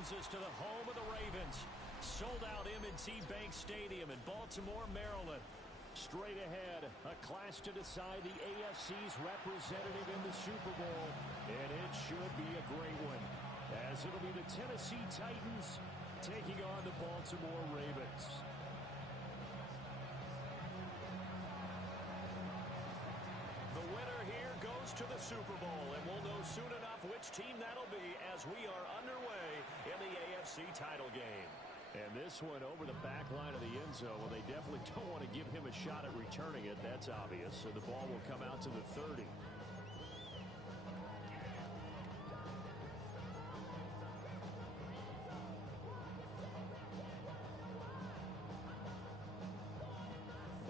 brings us to the home of the Ravens. Sold-out M&T Bank Stadium in Baltimore, Maryland. Straight ahead, a clash to decide the AFC's representative in the Super Bowl. And it should be a great one, as it'll be the Tennessee Titans taking on the Baltimore Ravens. The winner here goes to the Super Bowl, and we'll know soon enough which team that'll be as we are underway in the AFC title game. And this one over the back line of the end zone. Well, they definitely don't want to give him a shot at returning it. That's obvious. So the ball will come out to the 30.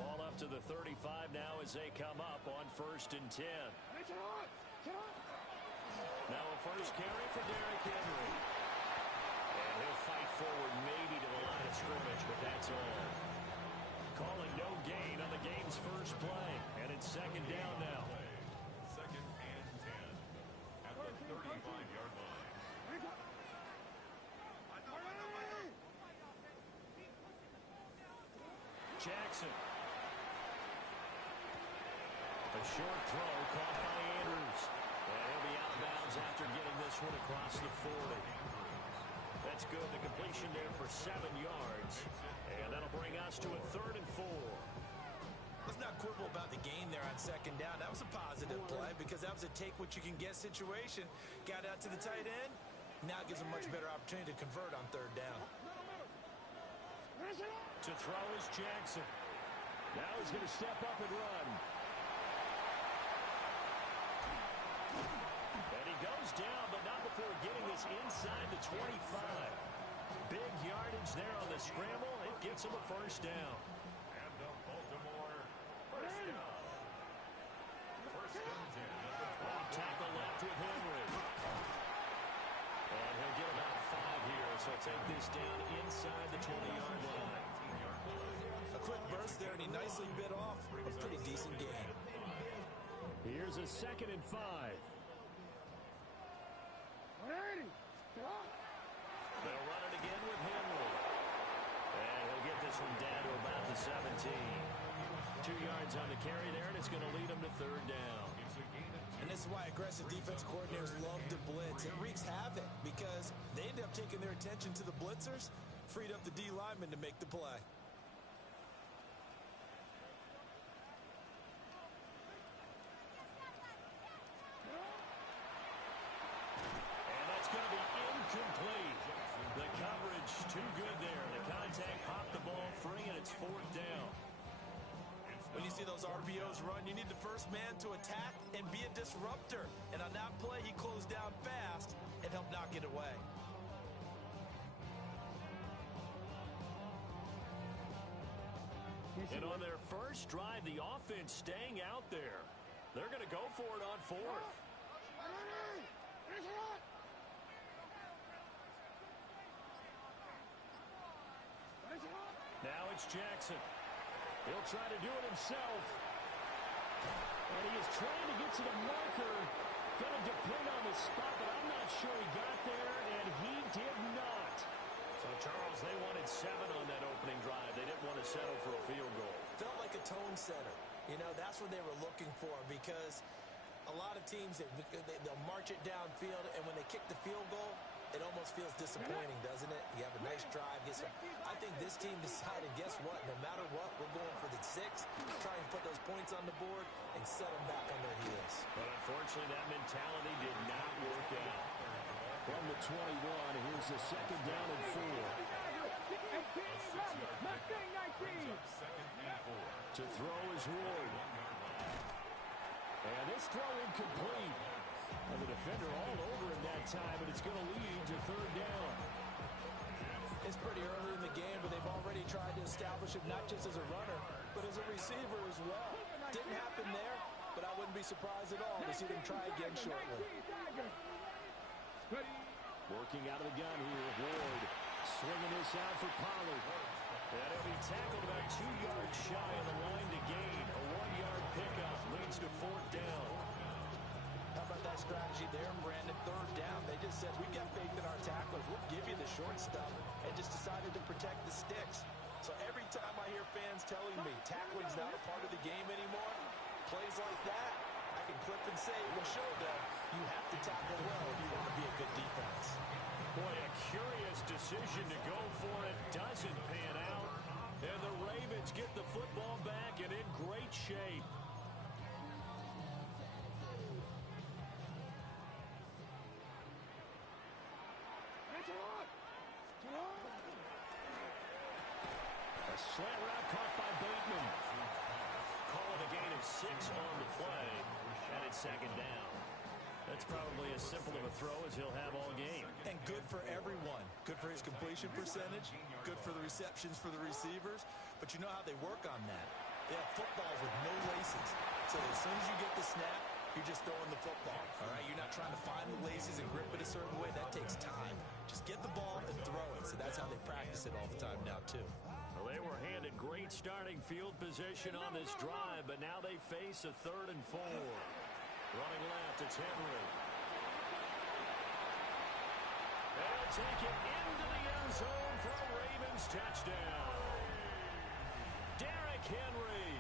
Ball up to the 35 now as they come up on 1st and 10. Now a first carry for Derrick Henry. And he'll fight forward maybe to the line of scrimmage, but that's all. Calling no gain on the game's first play. And it's 2nd down now. 2nd and 10 at the 35-yard line. Jackson. A short throw caught by Andrews. And he'll be out of bounds after getting this one across the 40. That's good. The completion there for 7 yards. And that'll bring us to a 3rd and 4. Let's not quibble about the gain there on 2nd down. That was a positive play because that was a take-what-you-can-get situation. Got out to the tight end. Now it gives a much better opportunity to convert on 3rd down. To throw is Jackson. Now he's going to step up and run. And he goes down, but not before getting this inside the 25. Big yardage there on the scramble. It gets him a 1st down. And the Baltimore 1st down. 1st and 10. Tackle left with Henry. And he'll get about 5 here, so take this down inside the 20-yard line. A quick burst there, and he nicely bit off a pretty decent gain. Here's a 2nd and 5. They'll run it again with Henry. And he'll get this one down to about the 17. 2 yards on the carry there, and it's going to lead him to 3rd down. And this is why aggressive defense coordinators love to blitz. It wreaks havoc because they end up taking their attention to the blitzers, freed up the D lineman to make the play. Complete. The coverage too good there. The contact popped the ball free, and it's 4th down. When you see those RPOs run, you need the first man to attack and be a disruptor. And on that play, he closed down fast and helped knock it away. And on their first drive, the offense staying out there. They're going to go for it on 4th. Now it's Jackson. He'll try to do it himself. And he is trying to get to the marker. Going to depend on the spot, but I'm not sure he got there, and he did not. So, Charles, they wanted 7 on that opening drive. They didn't want to settle for a field goal. Felt like a tone setter. You know, that's what they were looking for because a lot of teams, they'll march it downfield, and when they kick the field goal, it almost feels disappointing, doesn't it? You have a nice drive. I think this team decided, guess what? No matter what, we're going for the 6, try and put those points on the board and set them back on their heels. But unfortunately, that mentality did not work out. From the 21, here's the 2nd down and 4. 2nd and 4. To throw is Ward. And this throw incomplete. And the defender all over him that time, but it's going to lead to 3rd down. It's pretty early in the game, but they've already tried to establish him not just as a runner, but as a receiver as well. Didn't happen there, but I wouldn't be surprised at all to see them try again shortly. Working out of the gun here, Ward swinging this out for Pollard. And he'll be tackled about 2 yards shy of the line to gain. A 1-yard pickup leads to 4th down. How about that strategy there, Brandon? 3rd down. They just said, we got faith in our tacklers. We'll give you the protect the sticks. So every time I hear fans telling me tackling's not a part of the game anymore, plays like that, I can clip and say, we'll show them you have to tackle well if you want to be a good defense. Boy, a curious decision to go for it. Doesn't pan out. And the Ravens get the football back and in great shape. A slant route caught by Bateman. Call it a gain of 6 on the play, and it's second down. That's probably as simple of a throw as he'll have all game. And good for everyone. Good for his completion percentage. Good for the receptions for the receivers. But you know how they work on that. They have footballs with no laces. So as soon as you get the snap, you're just throwing the football. All right, you're not trying to find the laces and grip it a certain way. That takes time. Just get the ball and throw it. So that's how they practice it all the time now, too. Well, they were handed great starting field position on this drive, but now they face a 3rd and 4. Running left, it's Henry. They'll take it into the end zone for a Ravens touchdown. Derrick Henry,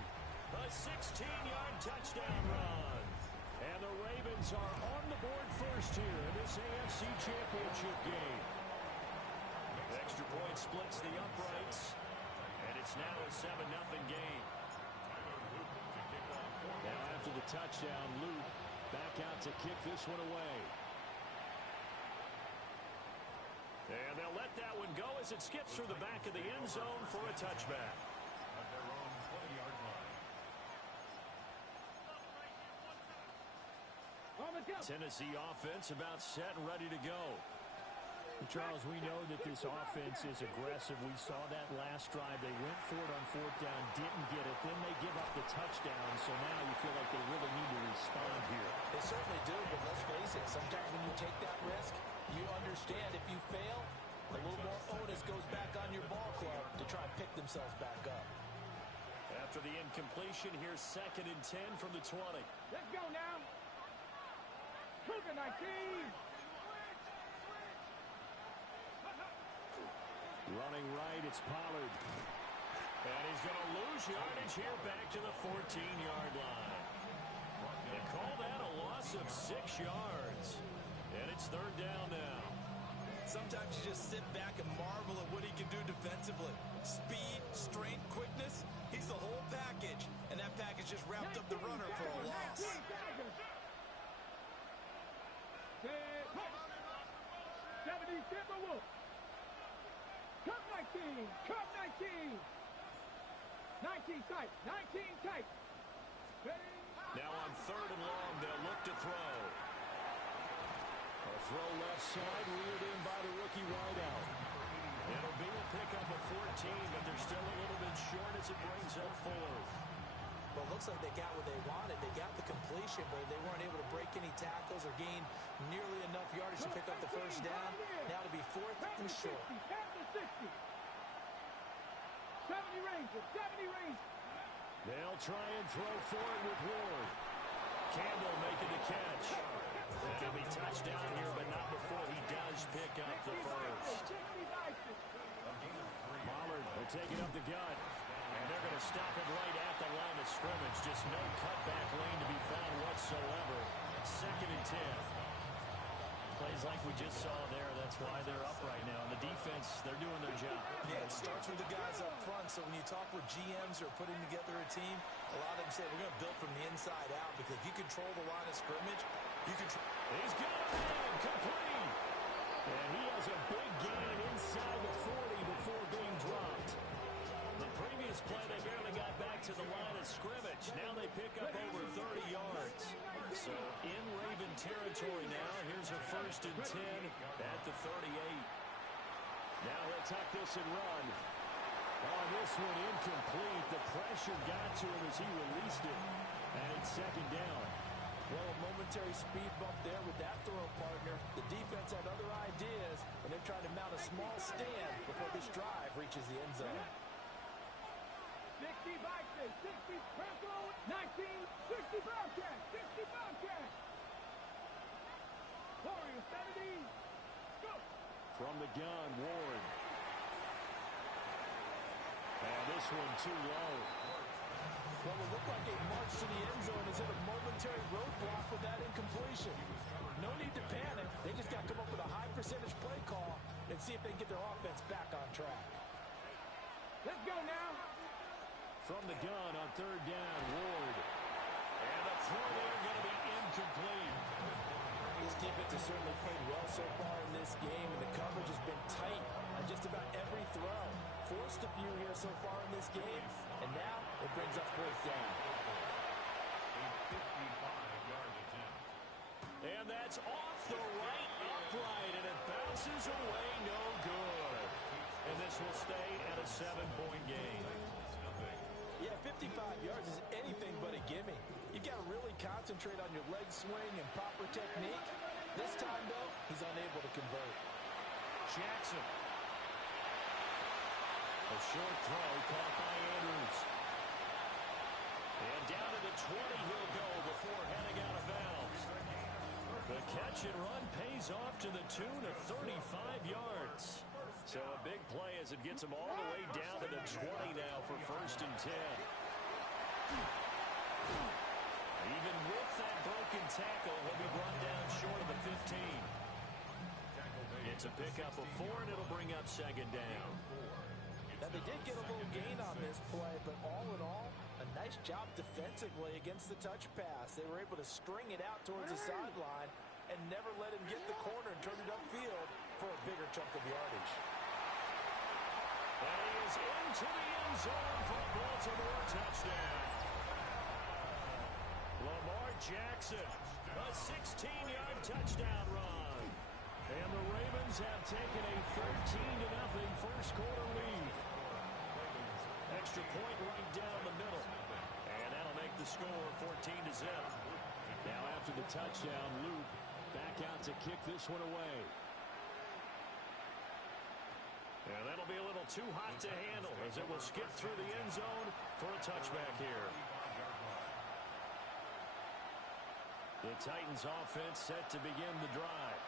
a 16-yard touchdown run. And the Ravens are on the board first here in this AFC Championship game. Extra point splits the uprights, and it's now a 7-0 game. Now after the touchdown, Luke back out to kick this one away. And they'll let that one go as it skips through the back of the end zone for a touchback. At their own 20-yard line. Tennessee offense about set and ready to go. Charles, we know that this offense is aggressive. We saw that last drive. They went for it on 4th down, didn't get it. Then they give up the touchdown. So now you feel like they really need to respond here. They certainly do, but let's face it. Sometimes when you take that risk, you understand if you fail, a little more onus goes back on your ball club to try and pick themselves back up. After the incompletion, here's 2nd and 10 from the 20. Let's go now. Cougar 19. Running right, it's Pollard. And he's going to lose yardage here back to the 14-yard line. They call that a loss of 6 yards. And it's 3rd down now. Sometimes you just sit back and marvel at what he can do defensively. Speed, strength, quickness. He's the whole package. And that package just wrapped up the runner for a loss. 70 Timberwolves. Cup 19. Cup 19. 19 tight. 19 tight. Now on 3rd and long, they'll look to throw. A throw left side, reared in by the rookie wideout. It'll be a pickup of 14, but they're still a little bit short as it brings up 4th. Well, it looks like they got what they wanted. They got the completion, but they weren't able to break any tackles or gain nearly enough yardage to pick up the 1st down. Now to be 4th and short. 70 Rangers. 70 Rangers. They'll try and throw forward with Ward. Campbell making the catch. It'll be touchdown here, but not before he does pick up the 1st. Pollard will take it up the gut. And they're going to stop it right at the line of scrimmage. Just no cutback lane to be found whatsoever. 2nd and 10. Plays like we just saw there. That's why they're up right now. And the defense, they're doing their job. Yeah, it starts with the guys up front. So when you talk with GMs or putting together a team, a lot of them say we're going to build from the inside out, because if you control the line of scrimmage, you control. He's got a man complete. And he has a big gain inside the 40 before being dropped. The previous play, they barely got back to the line of scrimmage. Now they pick up over 30 yards. So in Raven territory now. Here's a 1st and 10 at the 38. Now he'll tuck this and run. On this one, incomplete. The pressure got to him as he released it. And it's 2nd down. Well, a momentary speed bump there with that throw partner. The defense had other ideas, and they're trying to mount a small stand before this drive reaches the end zone. 60 Vikings, 60 Purple, 19, 60 Bobcats, 60 Bobcats. Warriors, 70, go. From the gun, Ward. And this one too low. Well, it looked like a march to the end zone is hit a momentary roadblock with that incompletion. No need to panic. They just got to come up with a high percentage play call and see if they can get their offense back on track. Let's go now. From the gun on third down, Ward. And the throw there going to be incomplete. This defense has certainly played well so far in this game, and the coverage has been tight on just about every throw. Forced a few here so far in this game, and now it brings up fourth down. A 55-yard attempt. And that's off the right upright, and it bounces away no good. And this will stay at a 7-point game. Yeah, 55 yards is anything but a gimme. You've got to really concentrate on your leg swing and proper technique. This time, though, he's unable to convert. Jackson. A short throw caught by Andrews. And down to the 20 he'll go before heading out of bounds. The catch and run pays off to the tune of 35 yards. So a big play as it gets him all the way down to the 20 now for 1st and 10. Even with that broken tackle, he'll be brought down short of the 15. It's a pickup of 4, and it'll bring up 2nd down. Now, they did get a little gain on this play, but all in all, a nice job defensively against the touch pass. They were able to string it out towards the sideline and never let him get the corner and turn it upfield for a bigger chunk of yardage. And he is into the end zone for a Baltimore touchdown. Lamar Jackson, a 16-yard touchdown run. And the Ravens have taken a 13-0 first quarter lead. Extra point right down the middle. And that'll make the score 14-0. Now after the touchdown, Luke back out to kick this one away. And that'll be a little too hot to handle as it will skip through the end zone for a touchback here. The Titans offense set to begin the drive.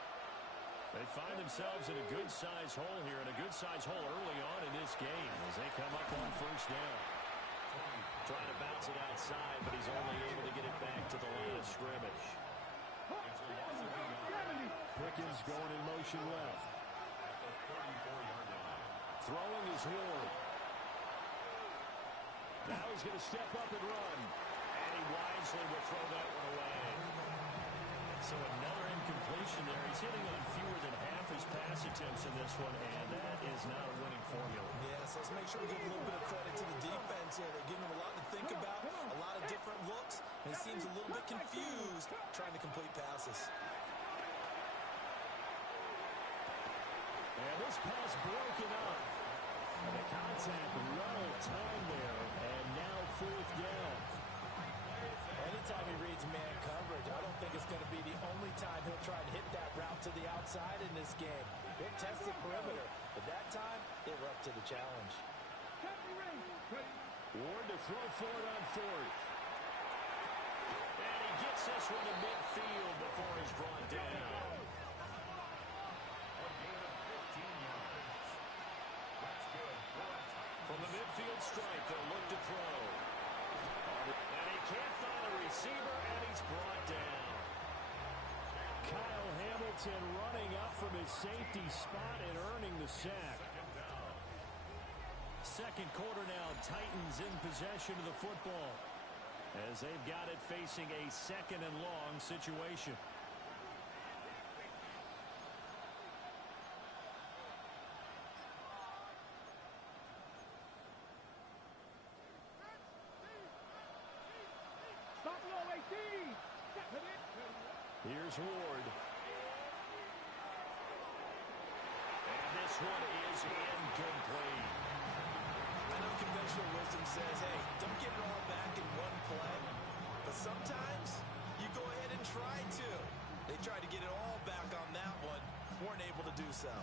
They find themselves in a good-sized hole here, and a good-sized hole early on in this game as they come up on 1st down. Trying to bounce it outside, but he's only able to get it back to the line of scrimmage. Pickens going in motion left. Throwing is Ward. Now he's going to step up and run. And he wisely will throw that one away. So another incompletion there. He's hitting on fewer than half his pass attempts in this one, and that is not a winning formula. Yeah, so let's make sure we give a little bit of credit to the defense here. They're giving him a lot to think about, a lot of different looks, and he seems a little bit confused trying to complete passes. And this pass broken up. And the contact well timed there, and now 4th down. Anytime he reads man coverage, I don't think it's going to be the only time he'll try and hit that route to the outside in this game. He'll test the perimeter, but that time, they were up to the challenge. Ward to throw for it on 4th. And he gets this one to midfield before he's brought down. From the midfield stripe, they'll look to throw. And he can't find a receiver, and he's brought down. Kyle Hamilton running up from his safety spot and earning the sack. Second quarter now, Titans in possession of the football as they've got it facing a 2nd and long situation. Here's Ward. And this one is incomplete. I know conventional wisdom says, hey, don't get it all back in one play. But sometimes you go ahead and try to. They tried to get it all back on that one. Weren't able to do so.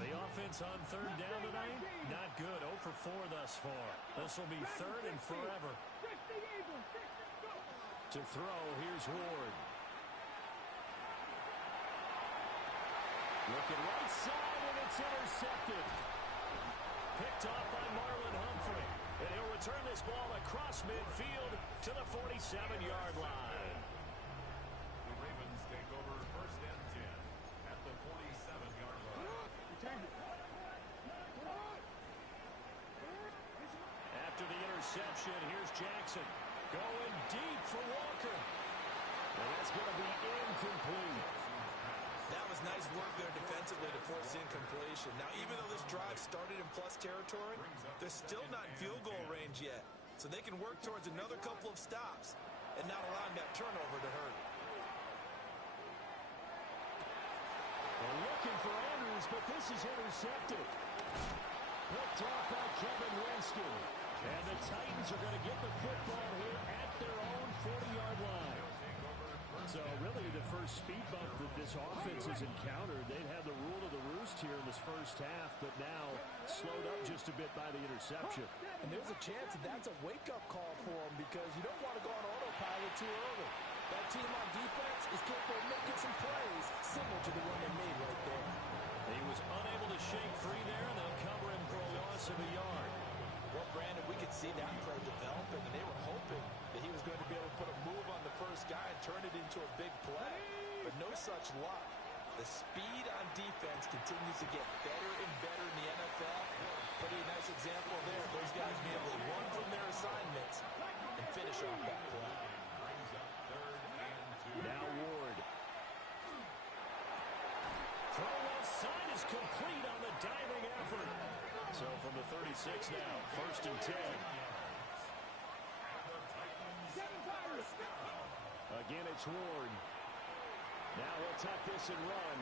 The offense on 3rd down tonight, not good. 0 for 4 thus far. This will be 3rd and forever. To throw, here's Ward. Looking right side, and it's intercepted. Picked off by Marlon Humphrey. And he'll return this ball across midfield to the 47-yard line. The Ravens take over first and 10 at the 47-yard line. After the interception, here's Jackson. Going deep for Walker. And that's going to be incomplete. That was nice work there defensively to force incompletion. Now, even though this drive started in plus territory, they're still not in field goal range yet. So they can work towards another couple of stops and not allowing that turnover to hurt. They're looking for Andrews, but this is intercepted. Picked off by Kevin Winston. And the Titans are going to get the football here at their own 40-yard line. So really the first speed bump that this offense has encountered, they'd had the rule of the roost here in this first half, but now slowed up just a bit by the interception. And there's a chance that that's a wake-up call for them because you don't want to go on autopilot too early. That team on defense is capable of making some plays similar to the one they made right there. He was unable to shake free there, and they'll cover him for a loss of a yard. Well, Brandon, we could see that play developing, and they were hoping that he was going to be able to put a move on the first guy and turn it into a big play. But no such luck. The speed on defense continues to get better and better in the NFL. Pretty nice example there. Those guys being able to run from their assignments and finish off that play. Now Ward. Throw left side is complete on the diving effort. So from the 36 now, first and 10. Again, it's Ward. Now he'll tuck this and run.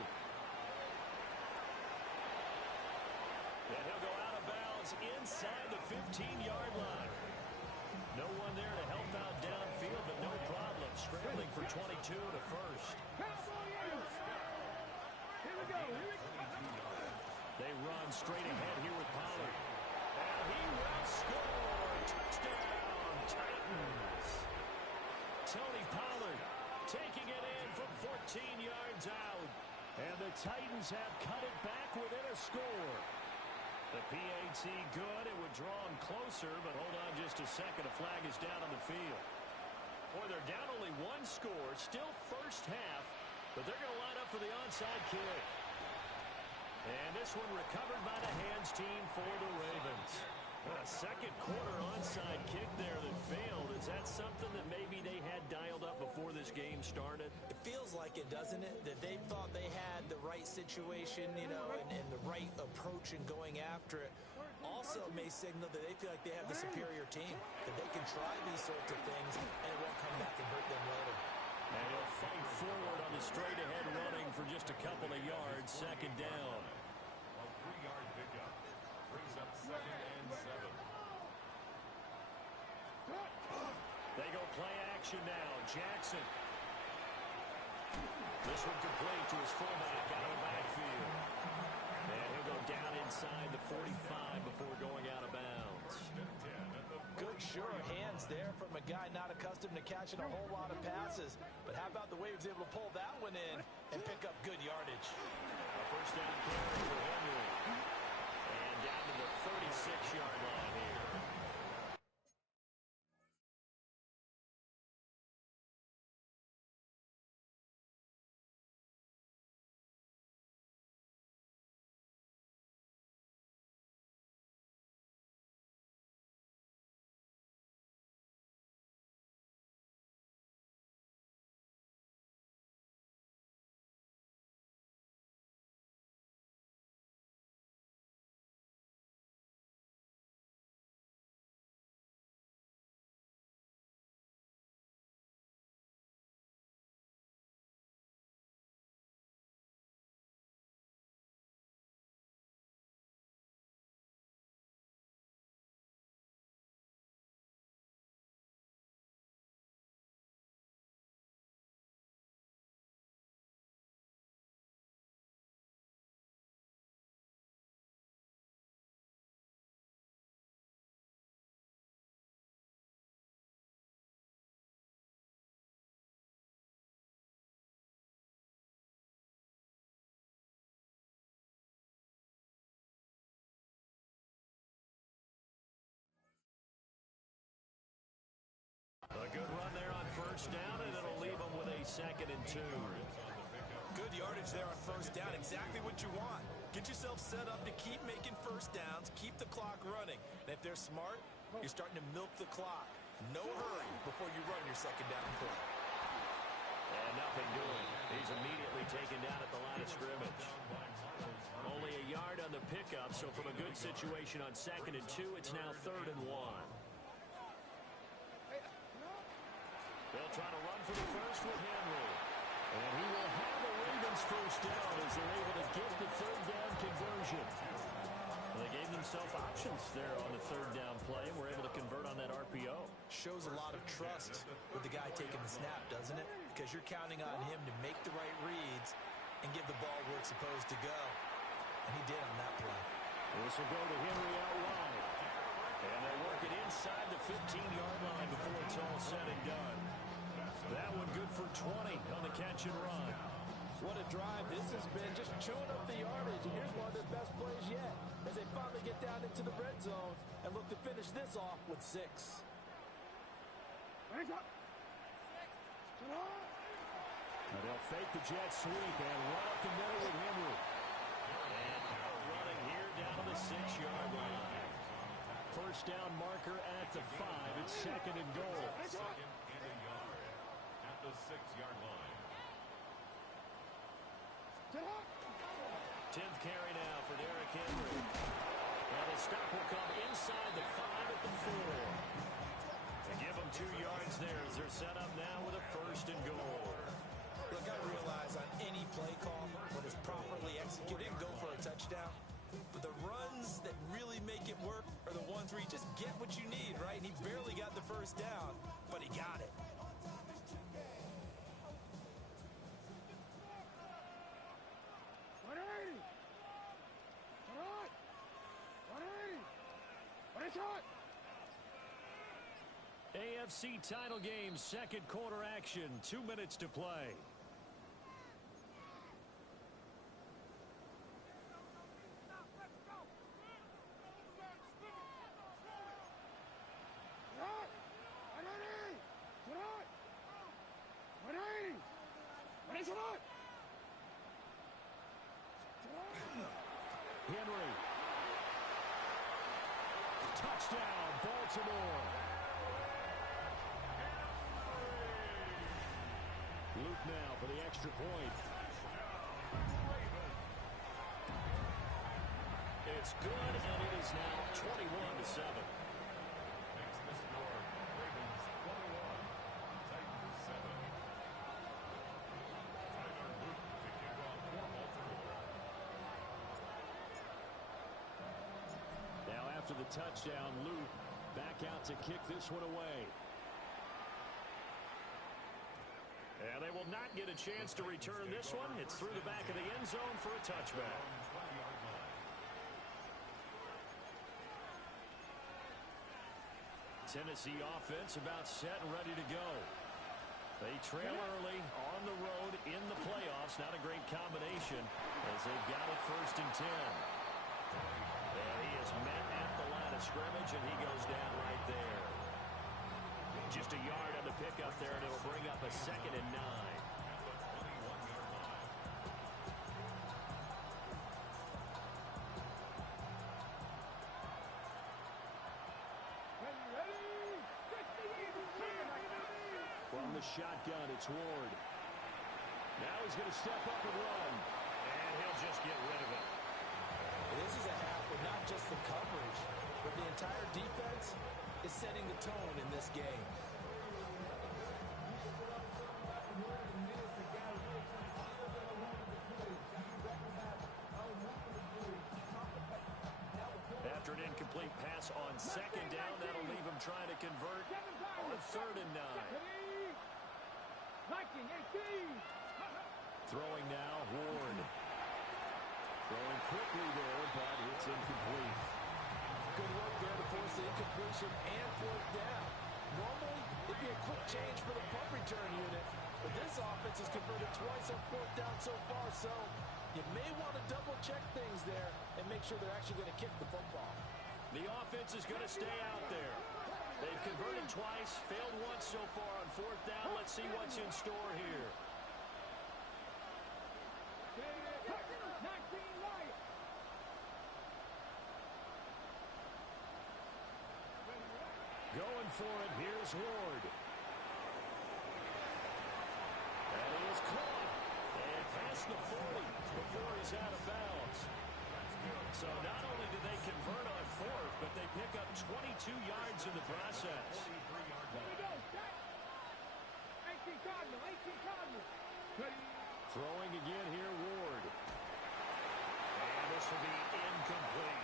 And he'll go out of bounds inside the 15-yard line. No one there to help out downfield, but no problem. Scrambling for 22 to first. They run straight ahead here with Pollard. And he will score. Touchdown, Titans. Tony Pollard taking it in from 14 yards out. And the Titans have cut it back within a score. The PAT good. It would draw him closer, but hold on just a second. A flag is down on the field. Boy, they're down only one score. Still first half, but they're going to line up for the onside kick. And this one recovered by the hands team for the Ravens. A second quarter onside kick there that failed. Is that something that maybe they had dialed up before this game started? It feels like it, doesn't it? That they thought they had the right situation, you know, and the right approach in going after it. Also may signal that they feel like they have the superior team, that they can try these sorts of things, and it won't come back and hurt them later. And he'll fight forward on the straight-ahead running for just a couple of yards, second down. A 3-yard pickup brings up second and 7. They go play action now. Jackson. This one complete to his fullback out of the backfield. And he'll go down inside the 45 before going out of bounds. Good, sure hands there from a guy not accustomed to catching a whole lot of passes. But how about the way he was able to pull that one in and pick up good yardage? A first down carry for Henry. And down to the 36-yard line here. first down, and it'll leave them with a 2nd and 2. Good yardage there on first down. Exactly what you want. Get yourself set up to keep making first downs, keep the clock running. And if they're smart, you're starting to milk the clock. No hurry before you run your 2nd down play. And nothing doing. He's immediately taken down at the line of scrimmage. Only a yard on the pickup, so from a good situation on 2nd and 2, it's now 3rd and 1. They'll try to run for the first with Henry. And he will have the Ravens first down as they're able to get the 3rd down conversion. Well, they gave themselves options there on the 3rd down play and were able to convert on that RPO. Shows a lot of trust with the guy taking the snap, doesn't it? Because you're counting on him to make the right reads and give the ball where it's supposed to go. And he did on that play. This will go to Henry out wide. And they work it inside the 15-yard line before it's all said and done. That one good for 20 on the catch and run. What a drive this has been, just chewing up the yardage. And here's one of their best plays yet as they finally get down into the red zone and look to finish this off with 6. Now they'll fake the jet sweep and run up the middle with Henry. And now running here down to the 6-yard line. First down marker at the 5. It's 2nd and goal. 2nd and a yard at the 6-yard line. 10th carry now for Derrick Henry. And the stop will come inside the 5 at the 4. And give them 2 yards there as they're set up now with a 1st and goal. Look, I realize on any play call, when it's properly executed, go for a touchdown. But the runs that really make it work are the ones where you just get what you need, right? And he barely got the first down, but he got it. AFC title game, 2nd quarter action, 2 minutes to play. Henry. Touchdown, Baltimore. Luke now for the extra point. It's good, and it is now 21-7. Makes the score. Ravens 21, Titans 7. Tyler Luke to kick off for Baltimore. Now after the touchdown, Luke back out to kick this one away. And they will not get a chance to return this one. It's through the back of the end zone for a touchback. Tennessee offense about set and ready to go. They trail early on the road in the playoffs. Not a great combination as they've got it 1st and 10. And he is met at the line of scrimmage, and he goes down right there. Just a yard on the pickup there, and it'll bring up a 2nd and 9. From the shotgun, it's Ward. Now he's going to step up and run. And he'll just get rid of it. This is a half with not just the coverage, but the entire defense is setting the tone in this game. After an incomplete pass on 2nd down, that'll leave him trying to convert on 3rd and 9. Throwing now, Ward. Throwing quickly there, but it's incomplete. Good work there to force the incompletion and 4th down. Normally, it'd be a quick change for the punt return unit, but this offense has converted twice on 4th down so far, so you may want to double-check things there and make sure they're actually going to kick the football. The offense is going to stay out there. They've converted twice, failed once so far on fourth down. Let's see what's in store here. Going for it, here's Ward. That is caught. And past the 40 before he's out of bounds. So not only do they convert on fourth, but they pick up 22 yards in the process. Throwing again here, Ward. And this will be incomplete.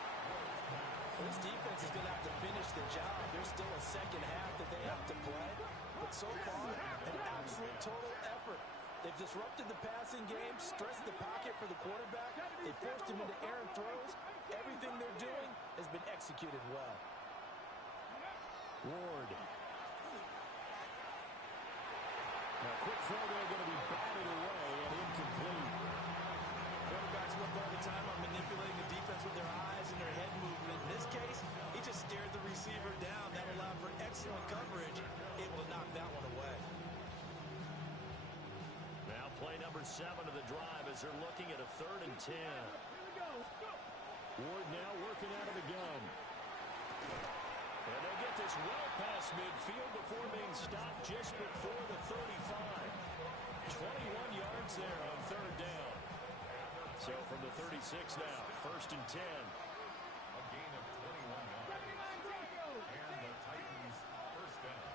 This defense is going to have to finish the job. There's still a second half that they have to play. But so far, an absolute total effort. They've disrupted the passing game, stressed the pocket for the quarterback. They forced him into errant throws. Everything they're doing has been executed well. Ward. Now, quick throw there going to be batted away and incomplete. Quarterbacks work all the time on manipulating the defense with their eyes and their head movement. In this case, he just stared the receiver down. That allowed for excellent coverage, able to knock that one away. Now play number 7 of the drive as they're looking at a 3rd and 10. Ward now working out of the gun. And they'll get this well past midfield before being stopped just before the 35. 21 yards there on 3rd down. So from the 36 now, 1st and 10. A gain of 21 yards. And the Titans first down.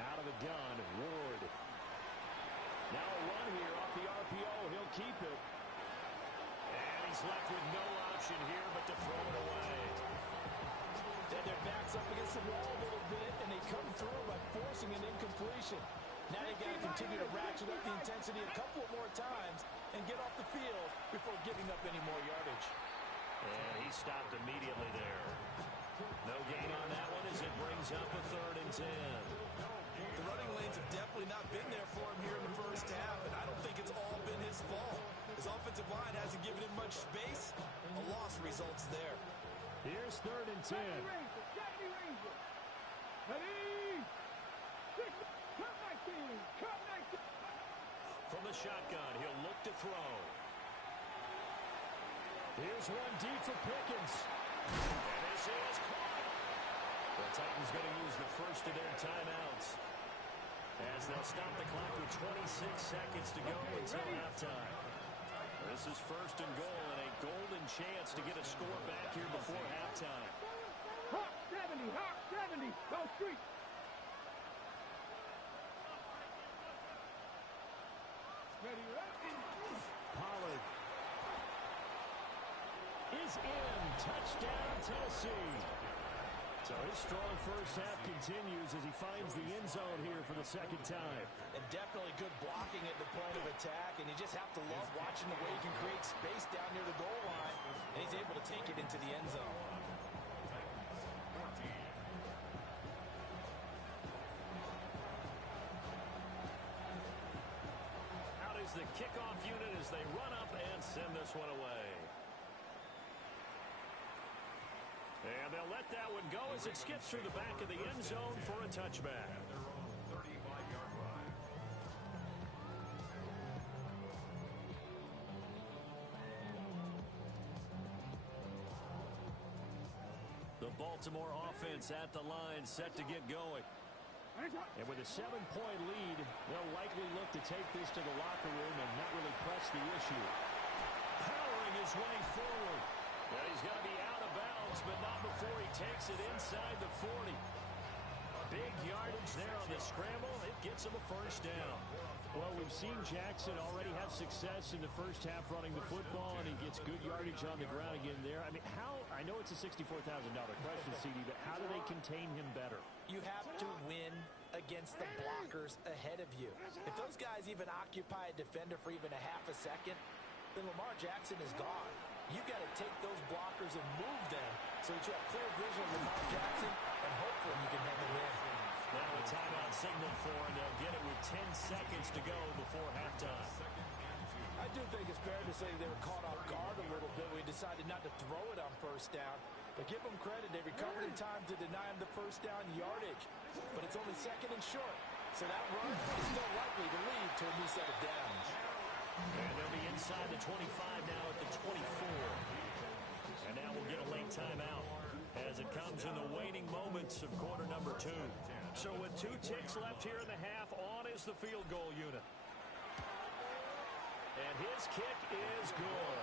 Out of the gun, Ward. Now a run here off the RPO. He'll keep it. And he's left with no option here but to throw it away. Then their backs up against the wall a little bit, and they come through by forcing an incompletion. Now they've got to continue to ratchet up the intensity a couple more times and get off the field before giving up any more yardage. And he stopped immediately there. No gain on that one as it brings up a 3rd and 10. The running lanes have definitely not been there for him here in the first half, and I don't think it's all been his fault. His offensive line hasn't given him much space. A loss results there. Here's 3rd and 10. From the shotgun, he'll look to throw. Here's one deep for Pickens. And this is caught. The Titans going to use the first of their timeouts as they'll stop the clock with 26 seconds to go until halftime. This is 1st and goal and a golden chance to get a score back here before halftime. Hawk 70, go street. Pollard is in. Touchdown, Tennessee. So his strong first half continues as he finds the end zone here for the 2nd time. And definitely good blocking at the point of attack, and you just have to love watching the way he can create space down near the goal line, and he's able to take it into the end zone. Out is the kickoff unit as they run up and send this one away. And they'll let that one go as it skips through the back of the end zone for a touchback. At their own 35-yard line. The Baltimore offense at the line set to get going. And with a 7-point lead, they'll likely look to take this to the locker room and not really press the issue. Powering his way forward. Well, he's going to be out of bounds, but not before he takes it inside the 40. Big yardage there on the scramble. It gets him a first down. Well, we've seen Jackson already have success in the first half running the football, and he gets good yardage on the ground again there. I mean, I know it's a $64,000 question, CD, but how do they contain him better? You have to win against the blockers ahead of you. If those guys even occupy a defender for even a half a second, then Lamar Jackson is gone. You've got to take those blockers and move them so that you have clear vision of Lamar Jackson, and hopefully you can have him in. Now a timeout signal for, and they'll get it with 10 seconds to go before halftime. I do think it's fair to say they were caught off guard a little bit. We decided not to throw it on first down. But give them credit. They recovered in time to deny him the first down yardage. But it's only second and short. So that run is still likely to lead to a new set of downs. And they'll be inside the 25 now at the 24. And now we'll get a late timeout as it comes in the waning moments of quarter number 2. So with 2 ticks left here in the half, on is the field goal unit. And his kick is good.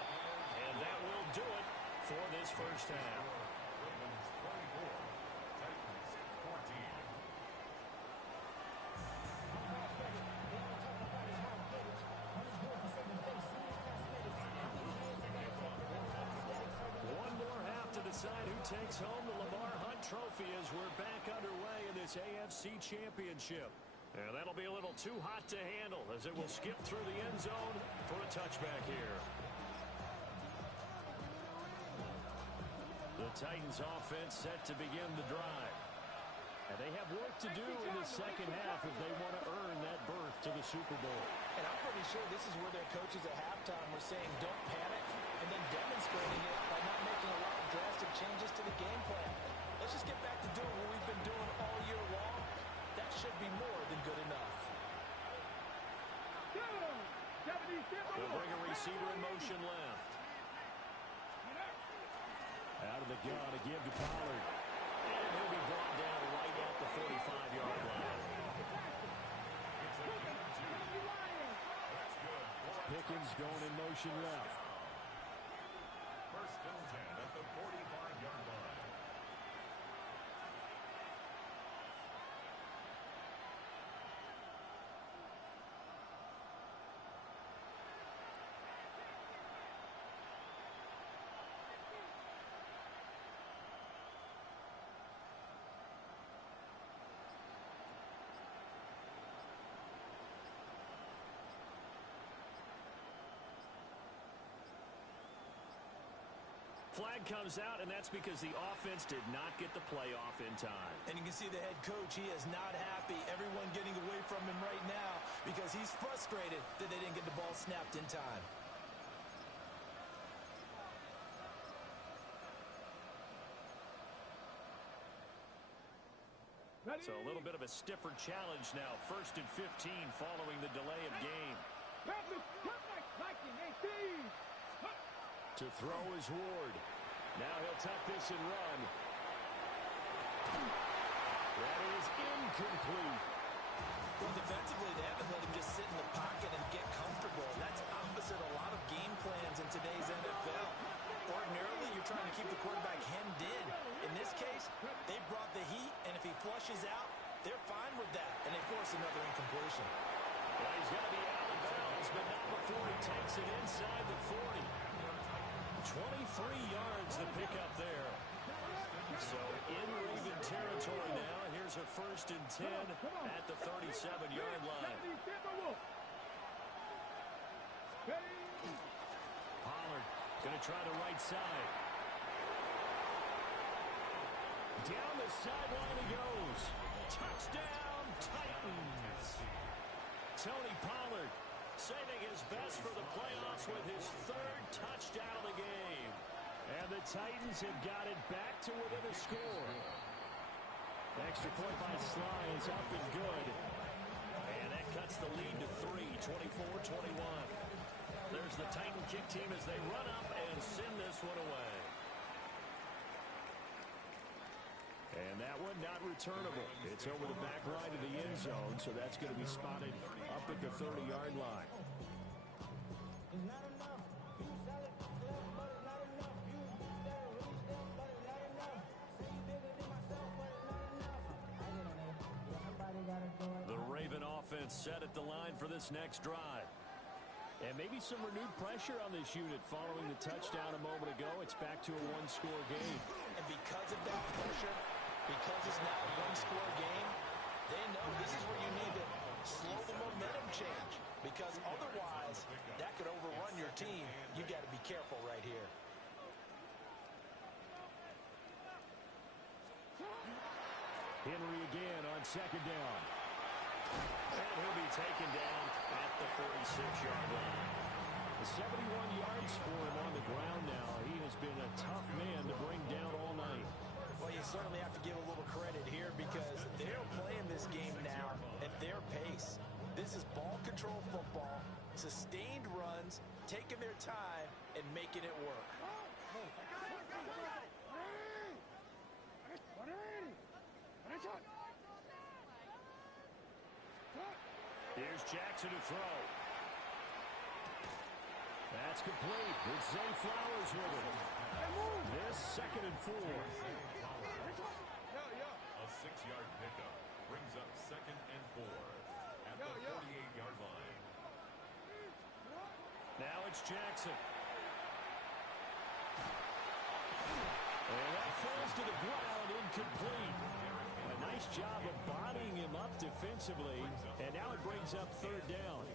And that will do it for this first half. Ravens 24, Titans 14. One more half to decide who takes home the Lamar Hunt Trophy as we're back underway in this AFC Championship. And that'll be a little too hot to handle as it will skip through the end zone for a touchback here. The Titans offense set to begin the drive. And they have work to do in the second half if they want to earn that berth to the Super Bowl. And I'm pretty sure this is where their coaches at halftime were saying don't panic and then demonstrating it by not making a lot of drastic changes to the game plan. Let's just get back to doing what we've been doing all year long. That should be more than good enough. They'll bring a receiver in motion left. Out of the gun to give to Pollard. And he'll be brought down right at the 45-yard line. Pickens going in motion left. First and 10 at the 45-yard line. Flag comes out, and that's because the offense did not get the play off in time. And you can see the head coach, he is not happy. Everyone getting away from him right now because he's frustrated that they didn't get the ball snapped in time. So a little bit of a stiffer challenge now. First and 15 following the delay of game. To throw is Ward. Now he'll tuck this and run. That is incomplete. Well, defensively, they haven't let him just sit in the pocket and get comfortable. That's opposite a lot of game plans in today's NFL. Ordinarily, you're trying to keep the quarterback hemmed in. In this case, they brought the heat, and if he flushes out, they're fine with that, and they force another incompletion. Well, he's got to be out of bounds, but not before he takes it inside the 40. 23 yards the pickup there. So in Raven territory now. Here's a first and 10 at the 37-yard line. Pollard going to try the right side. Down the sideline he goes. Touchdown, Titans. Tony Pollard saving his best for the playoffs with his 3rd touchdown of the game. And the Titans have got it back to within a score. Extra point by Sly is up and good. And that cuts the lead to 3, 24-21. There's the Titan kick team as they run up and send this one away. And that one not returnable. It's over the back line of the end zone, so that's going to be spotted up at the 30-yard line. The Raven offense set at the line for this next drive. And maybe some renewed pressure on this unit following the touchdown a moment ago. It's back to a one-score game. And because of that pressure, because it's now a one-score game, they know this is where you need to slow the momentum change. Because otherwise, that could overrun your team. You got to be careful right here. Henry again on second down. And he'll be taken down at the 46-yard line. 71 yards for him on the ground now. He has been a tough man to bring down all night. sustained runs, taking their time, and making it work. Here's Jackson to throw. That's complete. It's Zay Flowers with it. This 2nd and 4. A 6-yard pickup brings up 2nd and 4 at the 48-yard line. Now it's Jackson. And that falls to the ground, incomplete. A nice job of bodying him up defensively, and now it brings up 3rd down.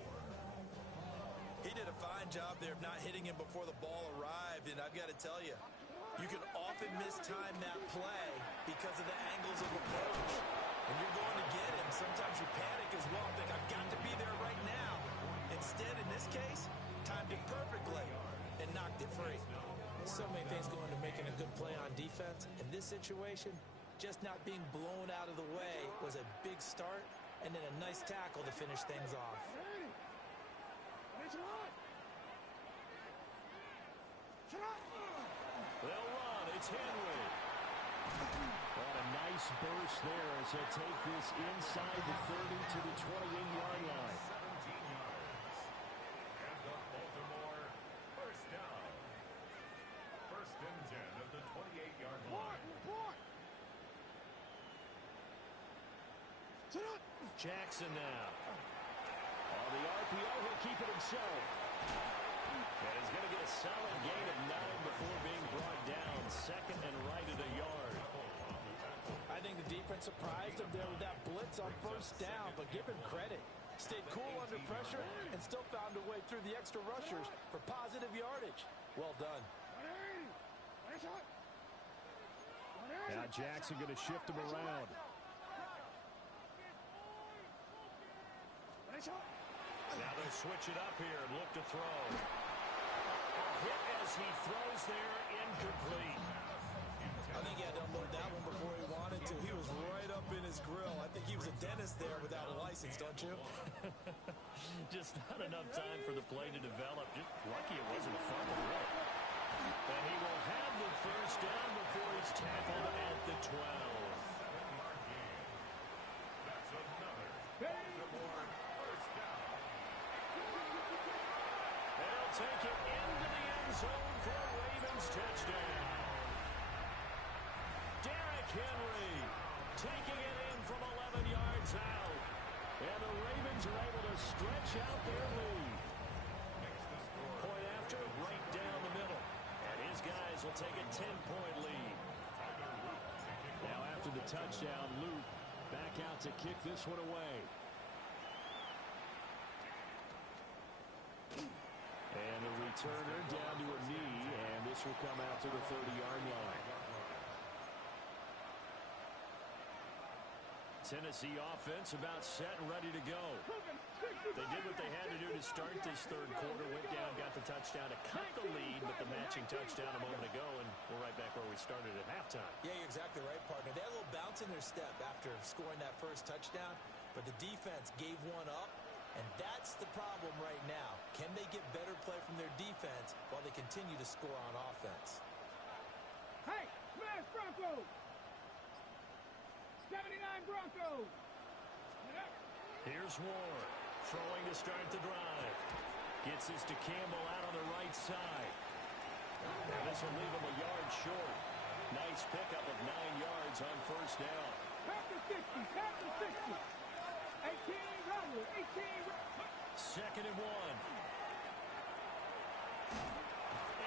He did a fine job there of not hitting him before the ball arrived, and I've got to tell you, you can often mistime that play because of the angles of approach. When you're going to get him, sometimes you panic as well, think, I've got to be there right now. Instead, in this case, timed it perfectly and knocked it free. So many things go into making a good play on defense. In this situation, just not being blown out of the way was a big start, and then a nice tackle to finish things off. They'll run. It's Henry. What a nice burst there as they take this inside the 30 to the 28-yard line. 17 yards. And the Baltimore first down. 1st and 10 at the 28-yard line. Jackson now. On the RPO, he'll keep it himself. And he's going to get a solid gain of 9 before being brought down. 2nd and right at a yard. I think the defense surprised him there with that blitz on 1st down, but give him credit. Stayed cool under pressure and still found a way through the extra rushers for positive yardage. Well done. Now Jackson going to shift him around. Now they'll switch it up here and look to throw. Hit as he throws there, incomplete. I think he had to unload that one before he wanted to. He was right up in his grill. I think he was a dentist there without a license, don't you? Just not enough time for the play to develop. Just lucky it wasn't a fumble. And he will have the 1st down before he's tackled at the 12. That's another Baltimore first down. They'll take it into the end zone for a Ravens touchdown. Derrick Henry taking it in from 11 yards out. And the Ravens are able to stretch out their lead. Point after, right down the middle. And his guys will take a 10-point lead. Now after the touchdown, Luke back out to kick this one away. And the returner down to a knee, and this will come out to the 30-yard line. Tennessee offense about set and ready to go. They did what they had to do to start this 3rd quarter. Went down, got the touchdown to cut the lead, but the matching touchdown a moment ago, and we're right back where we started at halftime. Yeah, you're exactly right, partner. They had a little bounce in their step after scoring that 1st touchdown, but the defense gave one up, and that's the problem right now. Can they get better play from their defense while they continue to score on offense? Hey, smash Broncos! 79 Broncos! Here's Ward, throwing to start the drive. Gets this to Campbell out on the right side. And this will leave him a yard short. Nice pickup of 9 yards on 1st down. Past the 60, past the 60. 18 runners, 18 runners. 2nd and 1.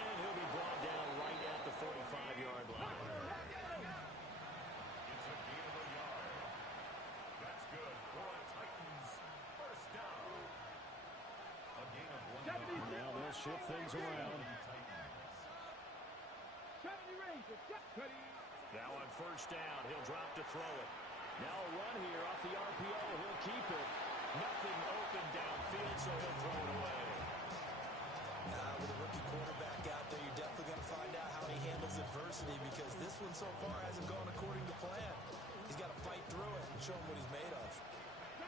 And he'll be brought down right at the 45-yard line. It's a gain of a yard. That's good for a Titans first down. A gain of 1 yard. Now they'll shift things around. 70 Rangers, 70. Now on 1st down, he'll drop to throw it. Now a run here off the RPO. He'll keep it. Nothing open downfield, so he'll throw it away. Now, with a rookie quarterback out there, you're definitely going to find out how he handles adversity because this one so far hasn't gone according to plan. He's got to fight through it and show him what he's made of.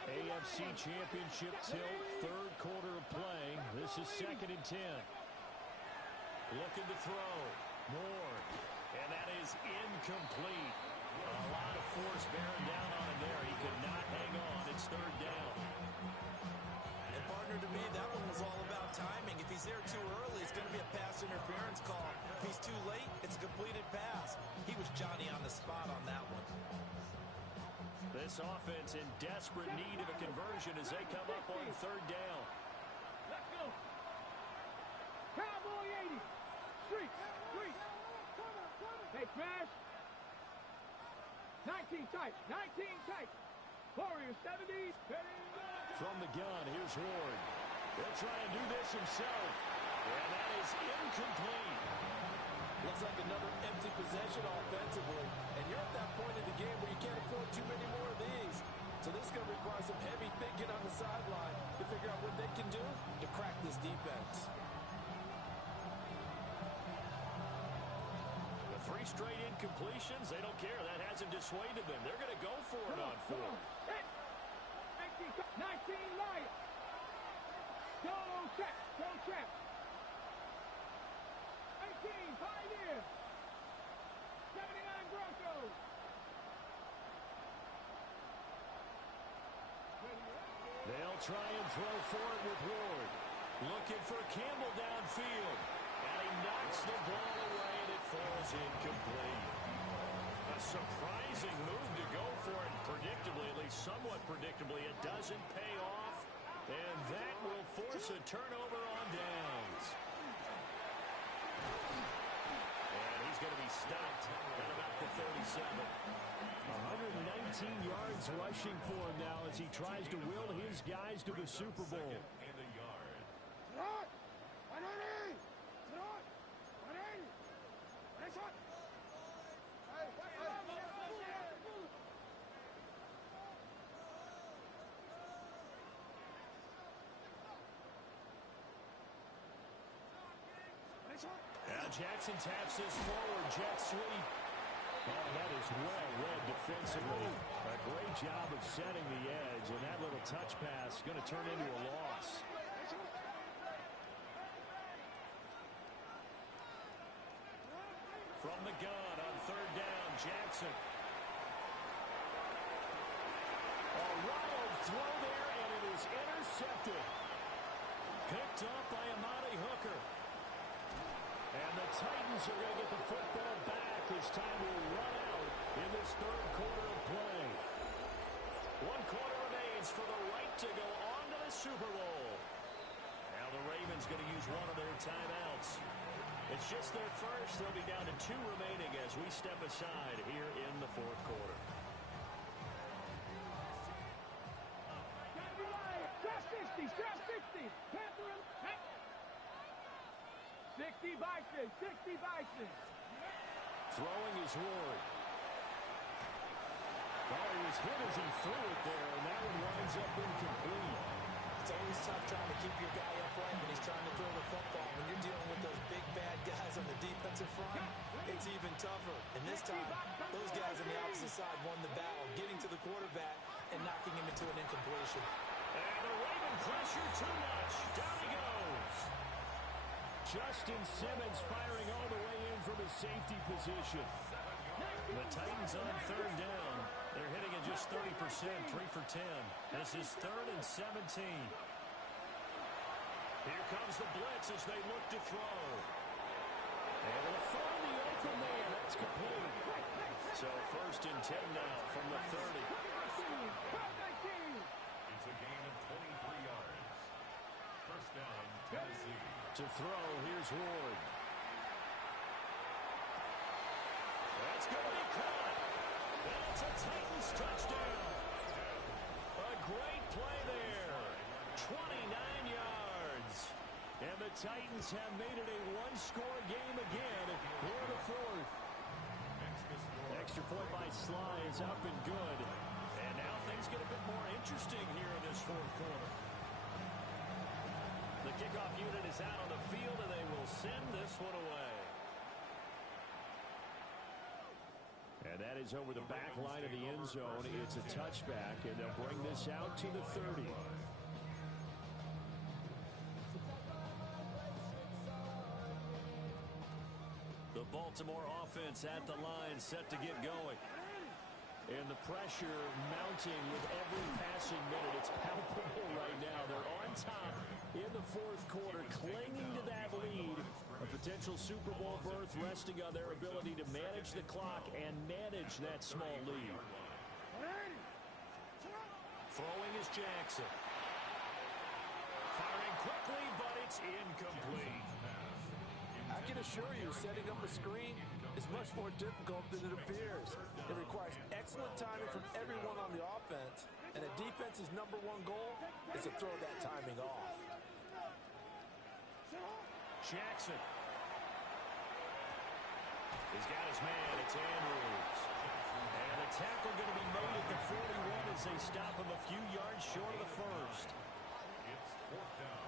AFC Championship tilt Third quarter of play. This is 2nd and 10. Looking to throw. Moore. And that is incomplete. A lot of force bearing down on him there. He could not hang on. It's 3rd down. And partner, to me, that one was all about timing. If he's there too early, it's going to be a pass interference call. If he's too late, it's a completed pass. He was Johnny on the spot on that one. This offense in desperate need of a conversion as they come up on 3rd down. Let's go. Cowboy 80. Street. Hey, smash. 19 tight. 19 tight. Warriors 70. From the gun, here's Ward. He'll try and do this himself. And that is incomplete. Looks like another empty possession offensively. And you're at that point in the game where you can't afford too many more of these. So this is going to require some heavy thinking on the sideline to figure out what they can do to crack this defense. The 3 straight incompletions, they don't care. That hasn't dissuaded them. They're going to go for it on 4th. 19 Lions. Go check. 18 Pioneers. 79 Broncos. They'll try and throw for it with Ward. Looking for Campbell downfield. And he knocks the ball away, and it falls incomplete. A surprising move to go for it. Predictably, at least somewhat predictably, it doesn't pay off. And that will force a turnover on downs. And he's going to be stopped at about the 37. 119 yards rushing for him now as he tries to will his guys to the Super Bowl. And a yard. Now Jackson taps this forward, jet sweep. Oh, that is well read defensively. A great job of setting the edge, and that little touch pass is going to turn into a loss. From the gun on 3rd down, Jackson. A wild throw there, and it is intercepted. Picked up by Amani Hooker. And the Titans are going to get the football back as time will run out in this 3rd quarter of play. 1 quarter remains for the right to go on to the Super Bowl. Now the Ravens going to use one of their timeouts. It's just their first. They'll be down to 2 remaining as we step aside here in the 4th quarter. Strap 60. Panther 60 Bison. 60 Bison. Throwing is Ward. Well, he was hit as he threw it there, and that one winds up incomplete. It's always tough trying to keep your guy upright when he's trying to throw the football. When you're dealing with those big, bad guys on the defensive front, it's even tougher. And this time, those guys on the opposite side won the battle, getting to the quarterback and knocking him into an incompletion. And the Raven pressure too much. Down he goes. Justin Simmons firing all the way in from his safety position. The Titans on 3rd down. They're hitting at just 30%, 3 for 10. This is 3rd and 17. Here comes the blitz as they look to throw. And they'll find the open man. That's complete. So 1st and 10 now from the 30. It's a gain of 23 yards. 1st down, Tennessee. To throw, here's Ward. That's going to be caught. And it's a Titans touchdown. A great play there. 29 yards. And the Titans have made it a 1-score game again here in the 4th. Extra point by Sly is up and good. And now things get a bit more interesting here in this 4th quarter. The kickoff unit is out on the field, and they will send this one away. And that is over the back line of the end zone. It's a touchback, and they'll bring this out to the 30. The Baltimore offense at the line, set to get going. And the pressure mounting with every passing minute. It's palpable right now. They're on top in the fourth quarter, clinging to that lead. A potential Super Bowl berth resting on their ability to manage the clock and manage that small lead. Throwing is Jackson. Firing quickly, but it's incomplete. I can assure you, setting up a screen is much more difficult than it appears. It requires excellent timing from everyone on the offense, and a defense's #1 goal is to throw that timing off. Jackson. He's got his man. It's Andrews. And the tackle going to be made at the 41 as they stop him a few yards short of the first. It's 4th down.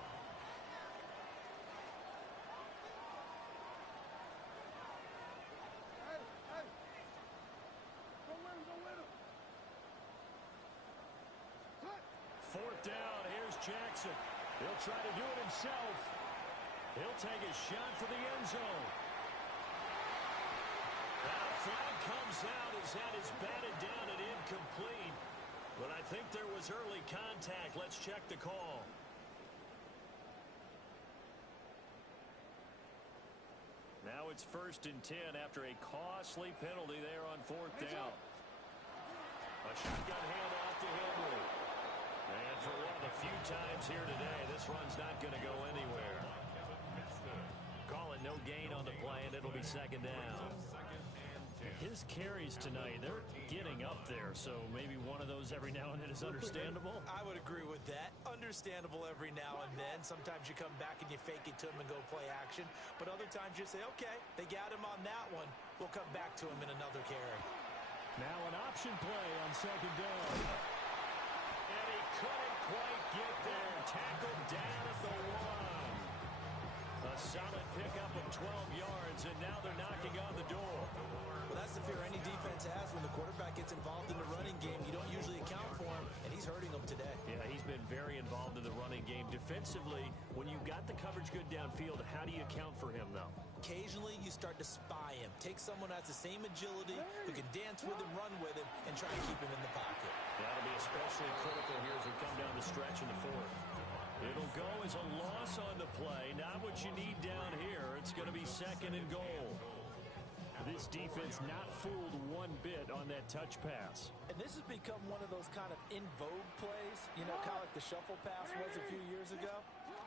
Fourth down, here's Jackson. He'll try to do it himself. He'll take a shot for the end zone. That flag comes out as that is batted down and incomplete. But I think there was early contact. Let's check the call. Now it's 1st and 10 after a costly penalty there on 4th down. A shotgun handoff to Henry. And for one of the few times here today, this run's not going to go anywhere. Call it no gain on the play, and it'll be 2nd down. His carries tonight, they're getting up there, so maybe one of those every now and then is understandable. I would agree with that. Understandable every now and then. Sometimes you come back and you fake it to him and go play action. But other times you say, okay, they got him on that one. We'll come back to him in another carry. Now an option play on 2nd down. And he couldn't quite get there. Tackled down at the 1. A solid pickup of 12 yards, and now they're knocking on the door. Well, that's the fear any defense has when the quarterback gets involved in the running game. You don't usually account for him, and he's hurting them today. Yeah, he's been very involved in the running game. Defensively, when you've got the coverage good downfield, how do you account for him, though? Occasionally, you start to spy him. Take someone who has the same agility, who can dance with him, run with him, and try to keep him in the pocket. That'll be especially critical here as we come down the stretch in the 4th. It'll go as a loss on the play. Not what you need down here. It's going to be 2nd and goal. This defense not fooled one bit on that touch pass. And this has become one of those kind of in vogue plays, you know, kind of like the shuffle pass was a few years ago.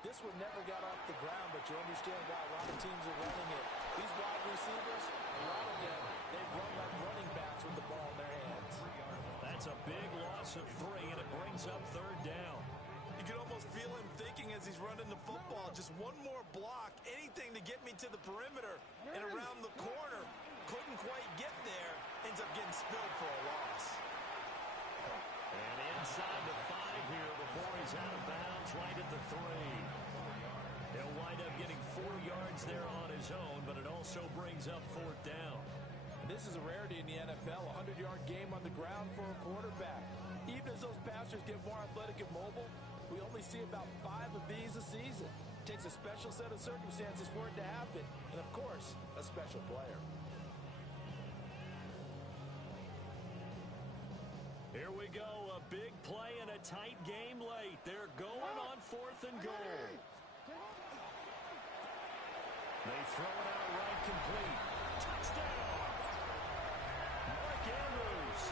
This one never got off the ground, but you understand why a lot of teams are running it. These wide receivers, a lot of them, they've run like running backs with the ball in their hands. That's a big loss of 3, and it brings up 3rd down. You can almost feel him thinking as he's running the football, just one more block, anything to get me to the perimeter and around the corner. Couldn't quite get there, ends up getting spilled for a loss. And inside the 5 here before he's out of bounds right at the 3. He'll wind up getting 4 yards there on his own, but it also brings up 4th down. And this is a rarity in the NFL, a 100-yard game on the ground for a quarterback. Even as those passers get more athletic and mobile, we only see about 5 of these a season. It takes a special set of circumstances for it to happen, and of course, a special player. Here we go, a big play and a tight game late. They're going on 4th and goal. They throw it out right complete. Touchdown! Mark Andrews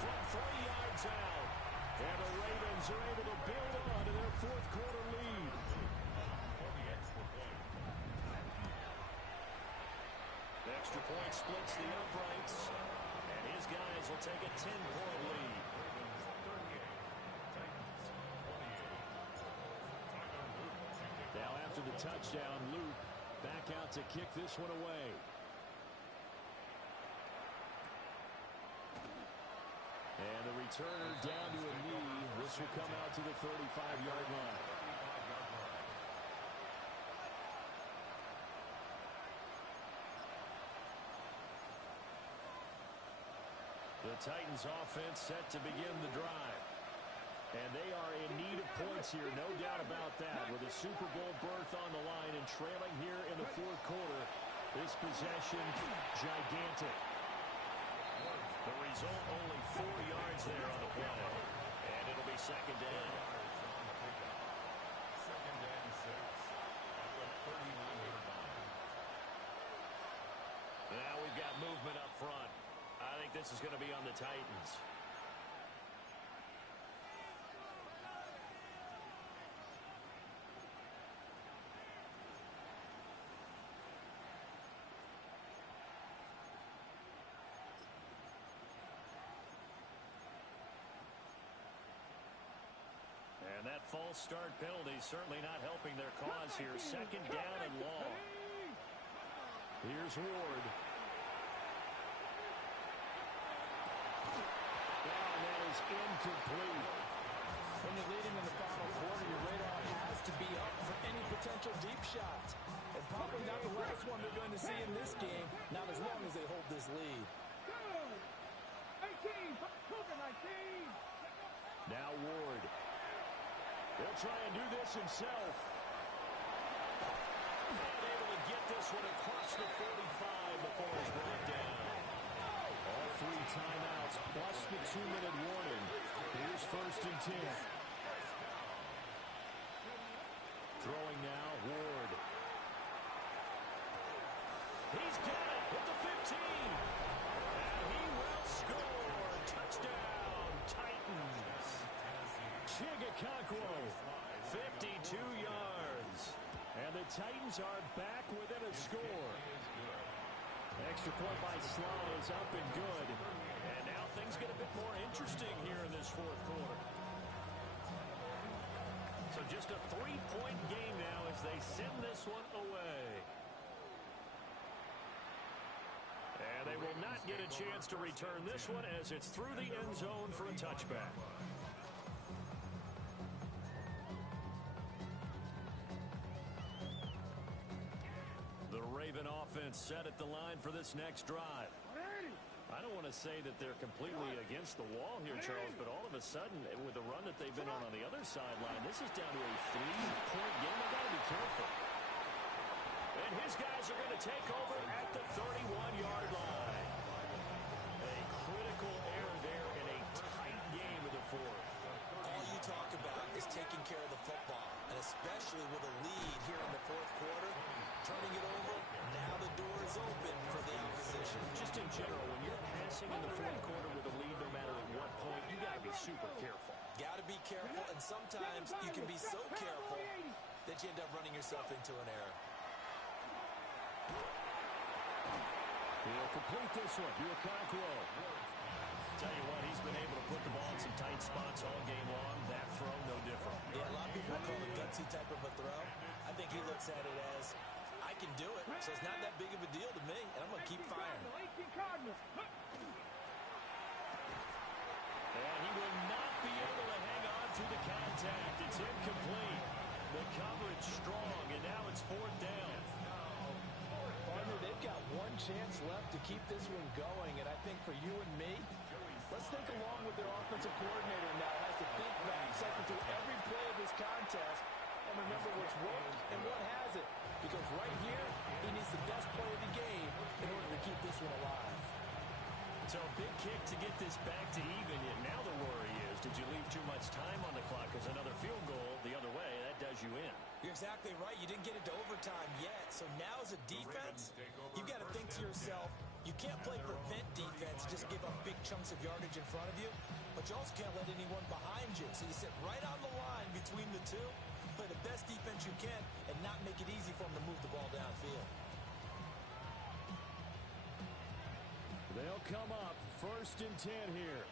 from 3 yards out. And the Ravens are able to build on to their 4th quarter lead. The extra point splits the uprights. And his guys will take a 10-point lead. Now after the touchdown, Luke back out to kick this one away. And the returner down to a knee. This will come out to the 35-yard line. The Titans offense set to begin the drive. And they are in need of points here, no doubt about that. With a Super Bowl berth on the line and trailing here in the 4th quarter, this Nice possession. Gigantic. The result, only 4 yards there on the play. And it'll be second down. Second and 6 at the 39-yard line. Now we've got movement up front. I think this is going to be on the Titans. And that false start penalty certainly not helping their cause here. Second down and long. Here's Ward. And that is incomplete. When you're leading in the final quarter, your radar has to be up for any potential deep shots. And probably not the last one they're going to see in this game, not as long as they hold this lead. 18, Cougar 19. Now Ward. He'll try and do this himself. And able to get this one across the 45 before he's brought down. All 3 timeouts plus the 2-minute warning. Here's first and 10. Throwing now, Ward. He's got it at the 15. And he will score. Touchdown, Titans. Chigakakwo, 52 yards. And the Titans are back within a score. Extra point by Sly is up and good. And now things get a bit more interesting here in this fourth quarter. So just a 3-point game now as they send this one away. And they will not get a chance to return this one as it's through the end zone for a touchback. The Raven offense set at the line for this next drive. I don't want to say that they're completely against the wall here, Charles, but all of a sudden, with the run that they've been on the other sideline, this is down to a 3-point game. They've got to be careful. And his guys are going to take over at the 31-yard line. A critical error there in a tight game of the fourth. All you talk about is taking care of the football, and especially with a lead here in the fourth quarter, turning it over, now the door is open for the opposition. Just in general, when you're passing in the fourth quarter with a lead, no matter at what point, you got to be super careful. Got to be careful, and sometimes you can be so careful that you end up running yourself into an error. He'll complete this one. Okonkwo. Tell you what, he's been able to put the ball in some tight spots all game long. That throw, no different. Yeah, a lot of people call it gutsy type of a throw. I think he looks at it as, I can do it, so it's not that big of a deal to me, and I'm going to keep firing. And he will not be able to hang on to the contact. It's incomplete. The coverage strong, and now it's fourth down. Partner, they've got one chance left to keep this one going, and I think for you and me, let's think along with their offensive coordinator now. Has to think back, cycle through every play of this contest, and remember what's worked and what hasn't. Because right here, he needs the best play of the game in order to keep this one alive. So a big kick to get this back to even. Yet now the worry is, did you leave too much time on the clock? Because another field goal the other way, that does you in. You're exactly right. You didn't get it to overtime yet. So now as a defense, you've got to think to yourself, you can't play prevent defense, just give up big chunks of yardage in front of you, but you also can't let anyone behind you. So you sit right on the line between the two, play the best defense you can, and not make it easy for them to move the ball downfield. They'll come up first and 10 here.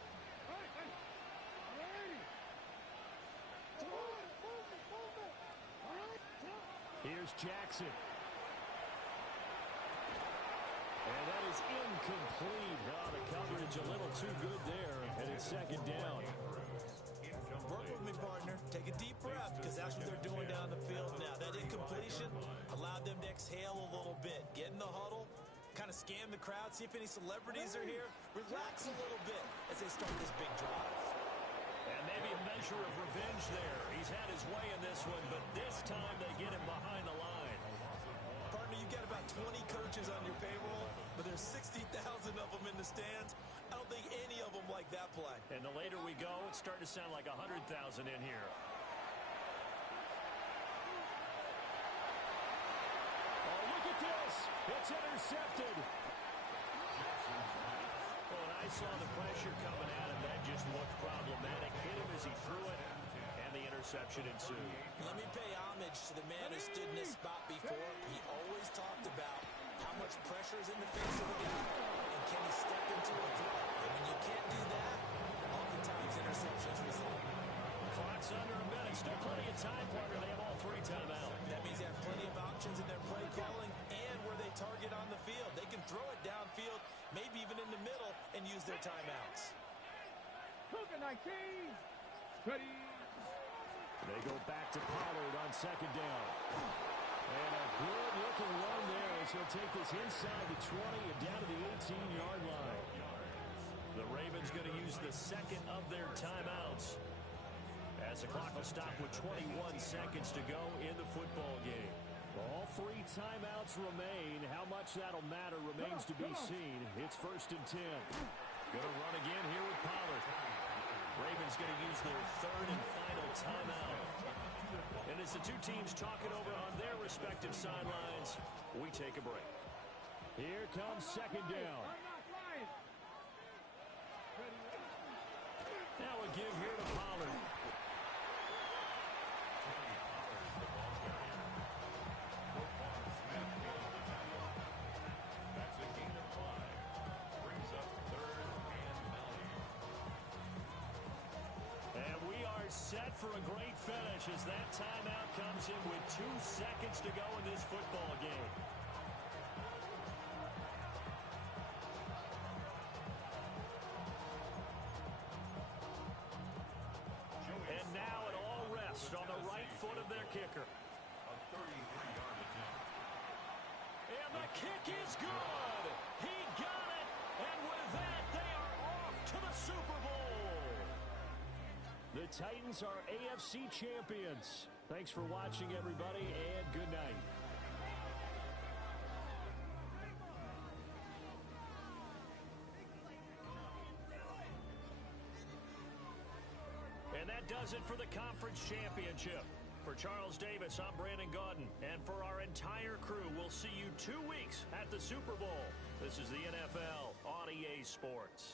Here's Jackson. And that is incomplete. Oh, the coverage a little too good there, and it's second down. Work with me, partner. Take a deep breath, because that's what they're doing down the field now. That incompletion allowed them to exhale a little bit. Get in the huddle, kind of scan the crowd, see if any celebrities are here. Relax a little bit as they start this big drive. And maybe a measure of revenge there. He's had his way in this one, but this time they get him behind the line. Partner, you've got about 20 coaches on your There's 60,000 of them in the stands. I don't think any of them like that play. And the later we go, it's starting to sound like 100,000 in here. Oh, look at this. It's intercepted. Well, when I saw the pressure coming at him, that just looked problematic. Hit him as he threw it, and the interception ensued. Let me pay homage to the man who stood in this spot before. He always talked about how much pressure is in the face of a guy, and can he step into a throw. And when you can't do that, oftentimes interceptions result. Clock's under a minute. Still plenty of time, partner. They have all 3 timeouts. That means they have plenty of options in their play calling and where they target on the field. They can throw it downfield, maybe even in the middle, and use their timeouts. Cougar 19. Ready. They go back to Pollard on 2nd down. And a good-looking run there as he'll take this inside the 20 and down to the 18-yard line. The Ravens going to use the second of their timeouts, as the clock will stop with 21 seconds to go in the football game. All 3 timeouts remain. How much that'll matter remains to be seen. It's 1st and 10. Going to run again here with Pollard. Ravens going to use their 3rd and final timeout. And as the 2 teams talk it over on their respective sidelines, we take a break. Here comes 2nd down. Now a give here to Pollard. That's a gain of 5. Brings up 3rd and 9. And we are set for a great finish as that timeout comes in with 2 seconds to go in this football game. And now it all rests on the right foot of their kicker. A 33-yard attempt. And the kick is good. He got it. And with that, they are off to the Super Bowl. The Titans are AFC champions. Thanks for watching, everybody, and good night. And that does it for the conference championship. For Charles Davis, I'm Brandon Gaudin. And for our entire crew, we'll see you 2 weeks at the Super Bowl. This is the NFL on EA Sports.